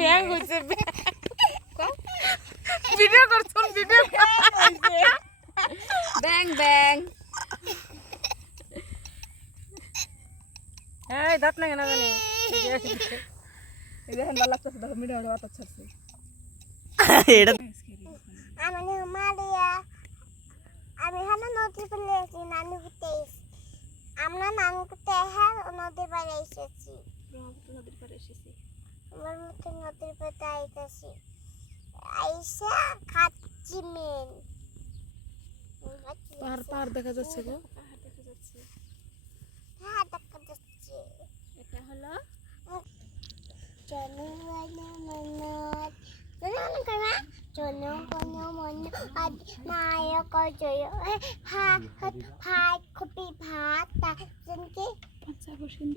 ব্যাং হইছে video করছুন video ব্যাং ব্যাং এই দাঁত না কেন জানি এই দেখেন ভালো লাগতেছে দেখো মিঠা মিঠা বাতাস ছাড়ছে এটা আমি মারিয়া আমি হলো নদী পাড়ে এসেছি নানু ঘুরতে আমরা নানু ঘুরতে হ্যাঁ নদী পাড়ে এসেছি নদীর পাড়ে এসেছি আমার মতো নদীর পাড়ে আইতেছি আইসা খাচ্ছি মেন পাহাড় পাহাড় দেখা যাচ্ছে গো পাহাড় দেখা যাচ্ছে হ্যাঁ দেখা যাচ্ছে এটা হলো চলো মনোমন চলো মনোমন আজ নায়ক জয় ভাত খুবই ভাত তাকে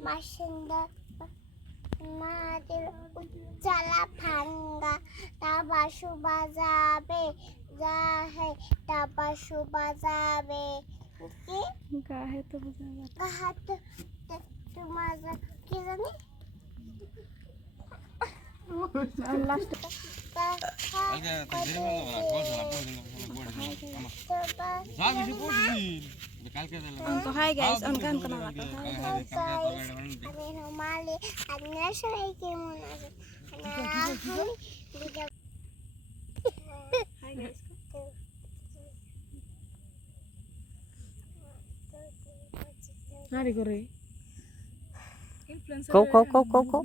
মাসিন্দা মাদের উজ্জ্বলা ভাঙ্গা তা বাসু বাজাবে যা হে তা বাসু বাজাবে কি গায়ে তো বোঝা যাচ্ছে হাত তোমার কি জানি লাস্ট তো হাই গাইস অনকান কোন লাগা আমি রুমালি আপনারা সবাই কেমন আছেন হাই গাইস হারি করে ইনফ্লুয়েন্সার কও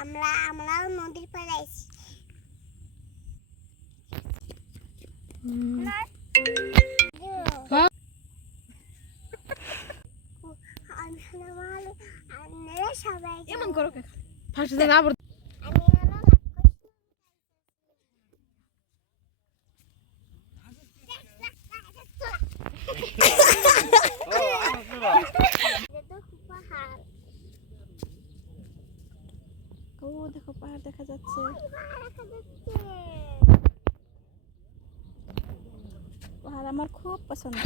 আমরাও নদীর পাড়ে আইছি আপনারা সবাই এমন করো কে ফাঁসি দেন আবার আমি হলো পাহাড় ও দেখো পাহাড় দেখা যাচ্ছে পাহাড় আমার খুব পছন্দ